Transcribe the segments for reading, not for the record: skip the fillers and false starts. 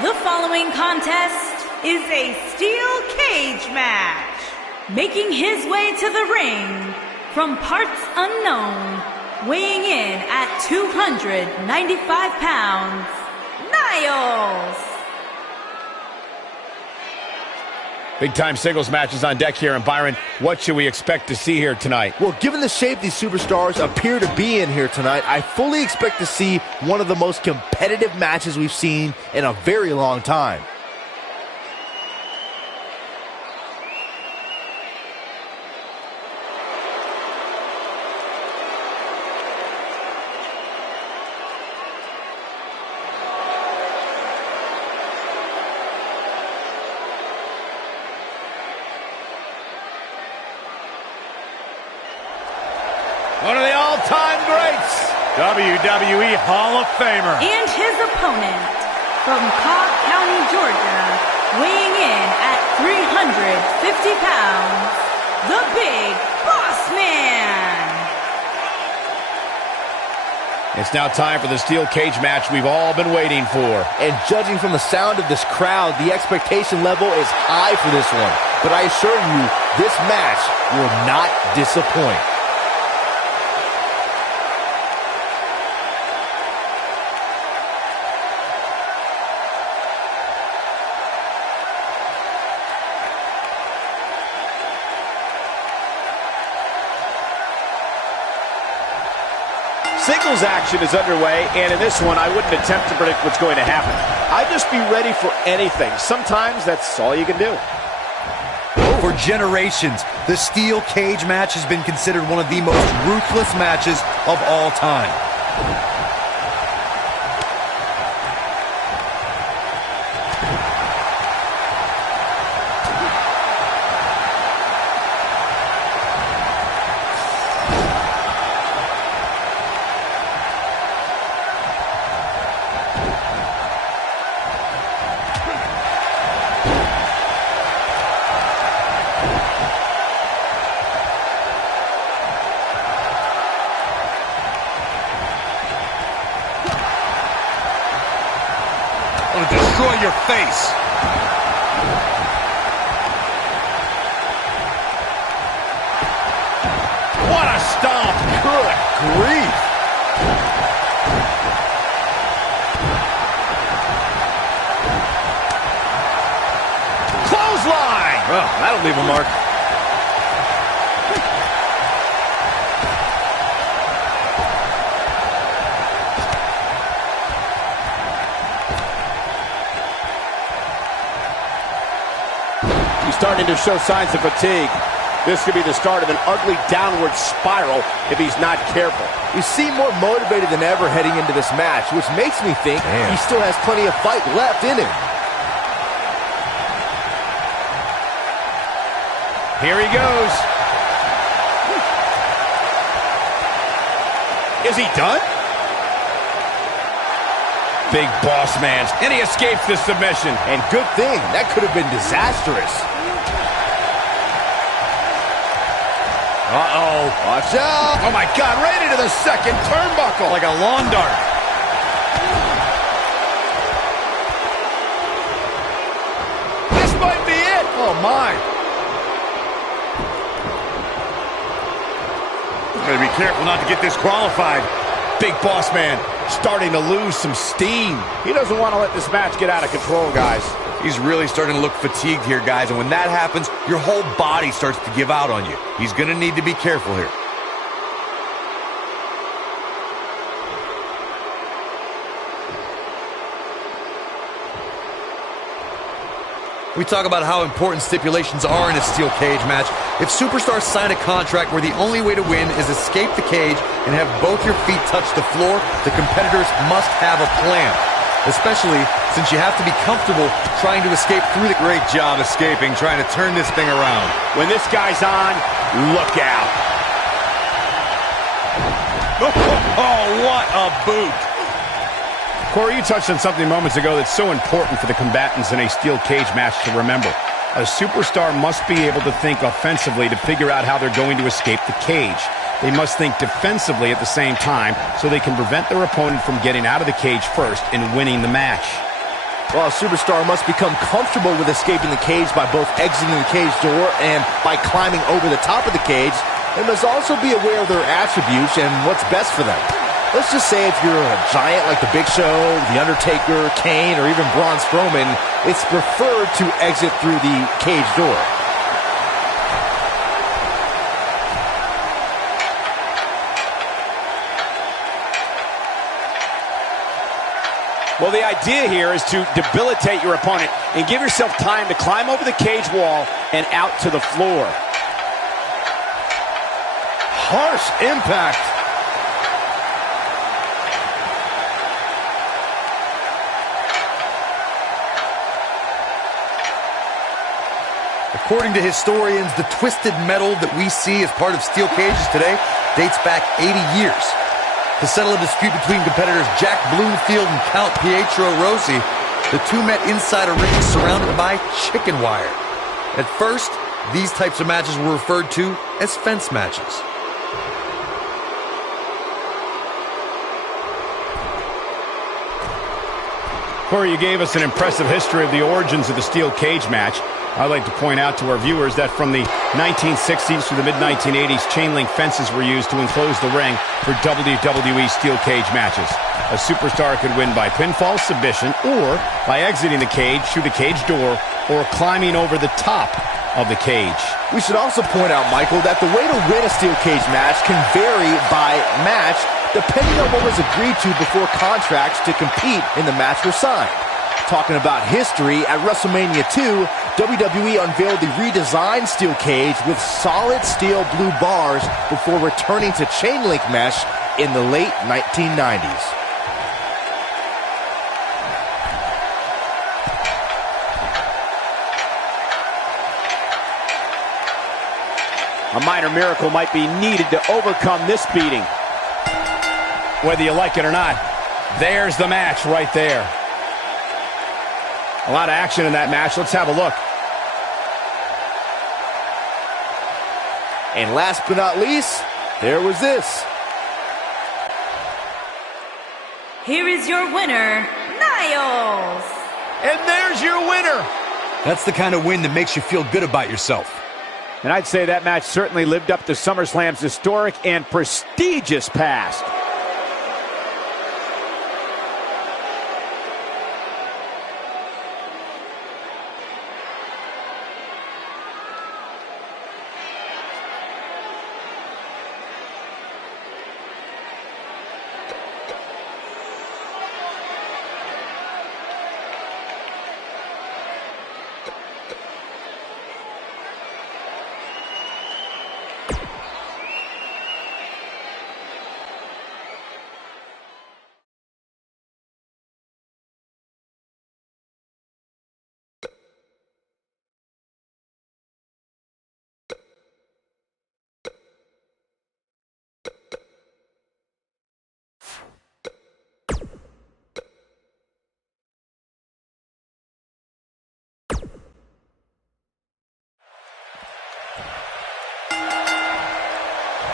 The following contest is a steel cage match. Making his way to the ring from parts unknown, weighing in at 295 pounds, NAILZ. Big-time singles matches on deck here, and Byron, what should we expect to see here tonight? Well, given the shape these superstars appear to be in here tonight, I fully expect to see one of the most competitive matches we've seen in a very long time. One of the all-time greats, WWE Hall of Famer. And his opponent, from Cobb County, Georgia, weighing in at 350 pounds, the Big Boss Man. It's now time for the steel cage match we've all been waiting for. And judging from the sound of this crowd, the expectation level is high for this one. But I assure you, this match will not disappoint. Singles action is underway, and in this one, I wouldn't attempt to predict what's going to happen. I'd just be ready for anything. Sometimes that's all you can do. For generations, the steel cage match has been considered one of the most ruthless matches of all time. It'll destroy your face. What a stomp. Good grief. Clothesline. Oh, that'll leave a mark. Starting to show signs of fatigue. This could be the start of an ugly downward spiral if he's not careful. You seem more motivated than ever heading into this match, which makes me think he still has plenty of fight left in him. Here he goes. Is he done? Big Boss Man, and he escapes the submission. And good thing, that could have been disastrous. Uh-oh. Watch out. Oh, my God, right into the second turnbuckle. Like a lawn dart. This might be it. Oh, my. Gotta be careful not to get disqualified. Big Boss Man starting to lose some steam. He doesn't want to let this match get out of control, guys. He's really starting to look fatigued here, guys, and when that happens, your whole body starts to give out on you. He's going to need to be careful here. We talk about how important stipulations are in a steel cage match. If superstars sign a contract where the only way to win is escape the cage and have both your feet touch the floor, the competitors must have a plan. Especially since you have to be comfortable trying to escape through the... Great job escaping, trying to turn this thing around. When this guy's on, look out. Oh, what a boot. Corey, you touched on something moments ago that's so important for the combatants in a steel cage match to remember. A superstar must be able to think offensively to figure out how they're going to escape the cage. They must think defensively at the same time so they can prevent their opponent from getting out of the cage first and winning the match. Well, a superstar must become comfortable with escaping the cage by both exiting the cage door and by climbing over the top of the cage. They must also be aware of their attributes and what's best for them. Let's just say if you're a giant like The Big Show, The Undertaker, Kane, or even Braun Strowman, it's preferred to exit through the cage door. Well, the idea here is to debilitate your opponent and give yourself time to climb over the cage wall and out to the floor. Harsh impact. According to historians, the twisted metal that we see as part of steel cages today dates back 80 years. To settle a dispute between competitors Jack Bloomfield and Count Pietro Rossi, the two met inside a ring surrounded by chicken wire. At first, these types of matches were referred to as fence matches. Corey, you gave us an impressive history of the origins of the steel cage match. I'd like to point out to our viewers that from the 1960s to the mid-1980s, chain link fences were used to enclose the ring for WWE steel cage matches. A superstar could win by pinfall, submission, or by exiting the cage through the cage door or climbing over the top of the cage. We should also point out, Michael, that the way to win a steel cage match can vary by match depending on what was agreed to before contracts to compete in the match were signed. Talking about history, at WrestleMania 2, WWE unveiled the redesigned steel cage with solid steel blue bars before returning to chain link mesh in the late 1990s. A minor miracle might be needed to overcome this beating. Whether you like it or not, there's the match right there. A lot of action in that match. Let's have a look. And last but not least, there was this. Here is your winner, NAILZ. And there's your winner. That's the kind of win that makes you feel good about yourself. And I'd say that match certainly lived up to SummerSlam's historic and prestigious past.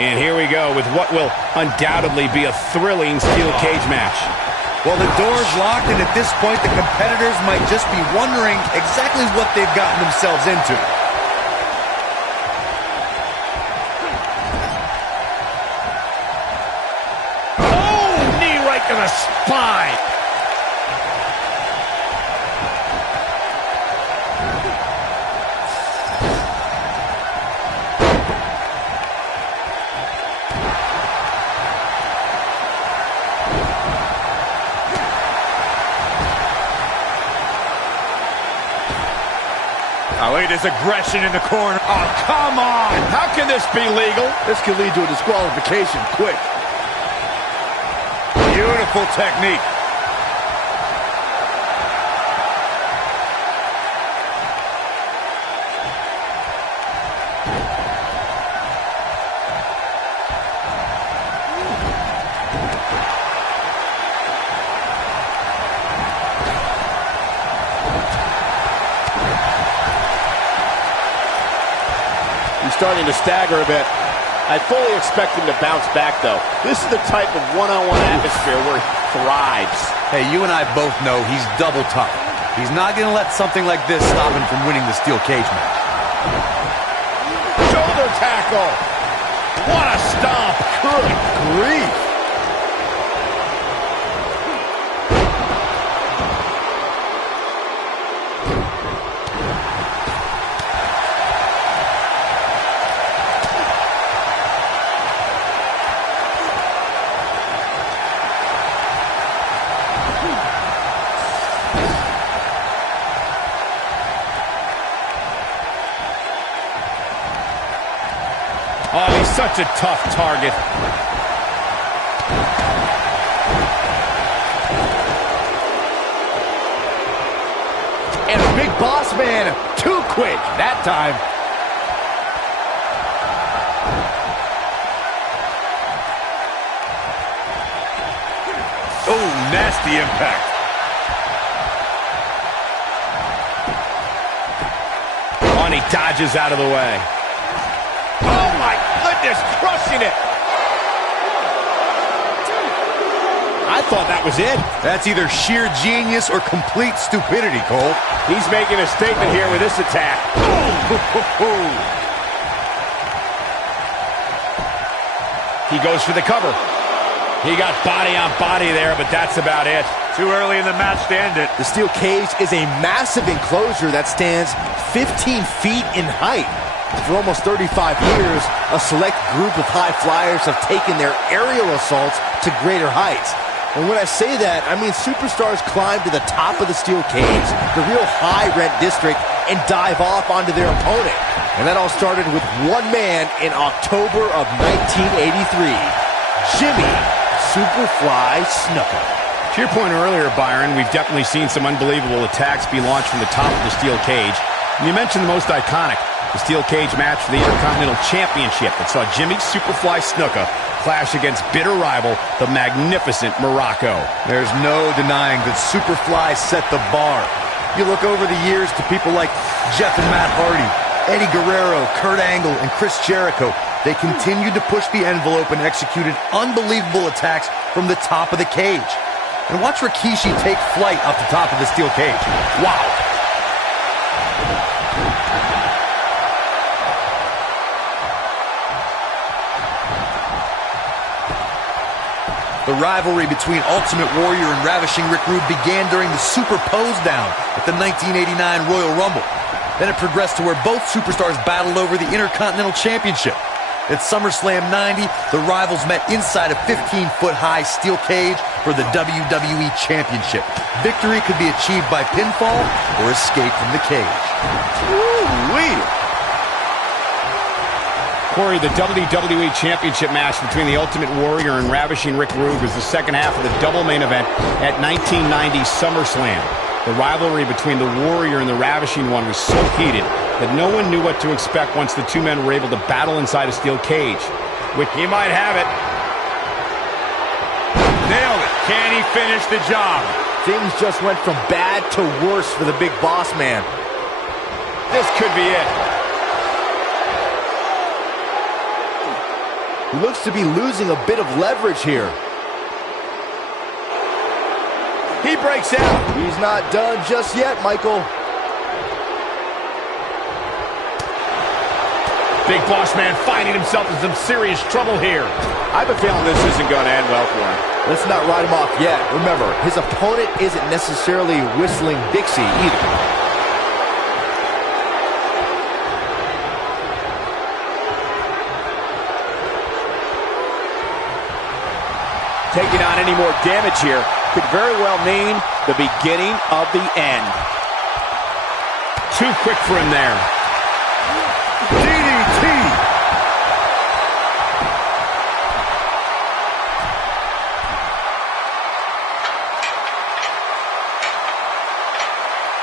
And here we go with what will undoubtedly be a thrilling steel cage match. Well, the door's locked, and at this point, the competitors might just be wondering exactly what they've gotten themselves into. Oh, knee right to the spine. Oh, look at this aggression in the corner. Oh, come on. How can this be legal? This could lead to a disqualification quick. Beautiful technique. Starting to stagger a bit. I fully expect him to bounce back, though. This is the type of one-on-one atmosphere where he thrives. Hey, you and I both know he's double tough. He's not going to let something like this stop him from winning the steel cage match. Shoulder tackle. What a stomp. Good grief. Oh, he's such a tough target. And a big boss man, too quick that time. Oh, nasty impact. Oh, and he dodges out of the way. Oh, my goodness, crushing it. I thought that was it. That's either sheer genius or complete stupidity, Cole. He's making a statement here with this attack. He goes for the cover. He got body on body there, but that's about it. Too early in the match to end it. The steel cage is a massive enclosure that stands 15 feet in height. For almost 35 years, a select group of high flyers have taken their aerial assaults to greater heights. And when I say that, I mean superstars climb to the top of the steel cage, the real high-rent district, and dive off onto their opponent. And that all started with one man in October of 1983, Jimmy Superfly Snuka. To your point earlier, Byron, we've definitely seen some unbelievable attacks be launched from the top of the steel cage. And you mentioned the most iconic, the steel cage match for the Intercontinental Championship that saw Jimmy Superfly Snuka clash against bitter rival, the magnificent Morocco. There's no denying that Superfly set the bar. You look over the years to people like Jeff and Matt Hardy, Eddie Guerrero, Kurt Angle, and Chris Jericho. They continued to push the envelope and executed unbelievable attacks from the top of the cage. And watch Rikishi take flight off the top of the steel cage. Wow. The rivalry between Ultimate Warrior and Ravishing Rick Rude began during the Super Pose Down at the 1989 Royal Rumble. Then it progressed to where both superstars battled over the Intercontinental Championship. At SummerSlam 90, the rivals met inside a 15-foot-high steel cage for the WWE Championship. Victory could be achieved by pinfall or escape from the cage. Woo-wee! Corey, the WWE Championship match between the Ultimate Warrior and Ravishing Rick Rude was the second half of the double main event at 1990 SummerSlam. The rivalry between the Warrior and the Ravishing One was so heated that no one knew what to expect once the two men were able to battle inside a steel cage. He might have it. Nailed it. Can he finish the job? Things just went from bad to worse for the big boss man. This could be it. He looks to be losing a bit of leverage here. He breaks out. He's not done just yet, Michael. Big boss man finding himself in some serious trouble here. I have a feeling this isn't going to end well for him. Let's not write him off yet. Remember, his opponent isn't necessarily whistling Dixie either. Taking on any more damage here could very well mean the beginning of the end. Too quick for him there. DDT!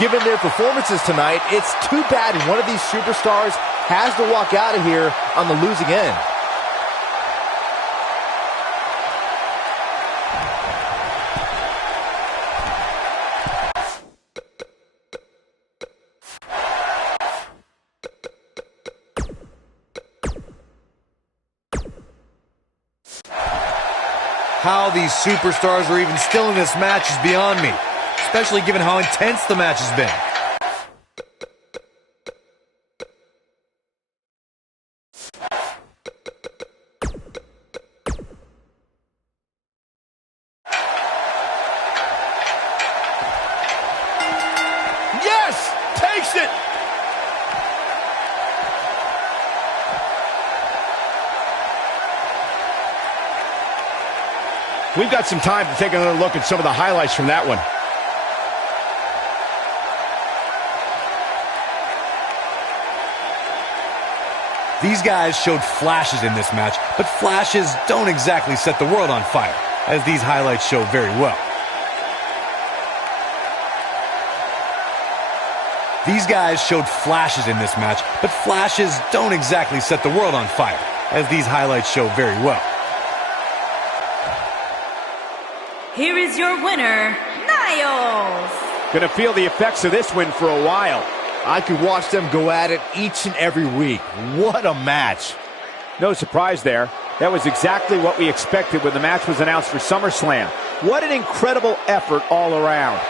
Given their performances tonight, it's too bad one of these superstars has to walk out of here on the losing end. How these superstars are even still in this match is beyond me. especially given how intense the match has been. Yes! Takes it! We've got some time to take another look at some of the highlights from that one. These guys showed flashes in this match, but flashes don't exactly set the world on fire, as these highlights show very well. These guys showed flashes in this match, but flashes don't exactly set the world on fire, as these highlights show very well. Here is your winner, NAILZ. Gonna feel the effects of this win for a while. I could watch them go at it each and every week. What a match. No surprise there. That was exactly what we expected when the match was announced for SummerSlam. What an incredible effort all around.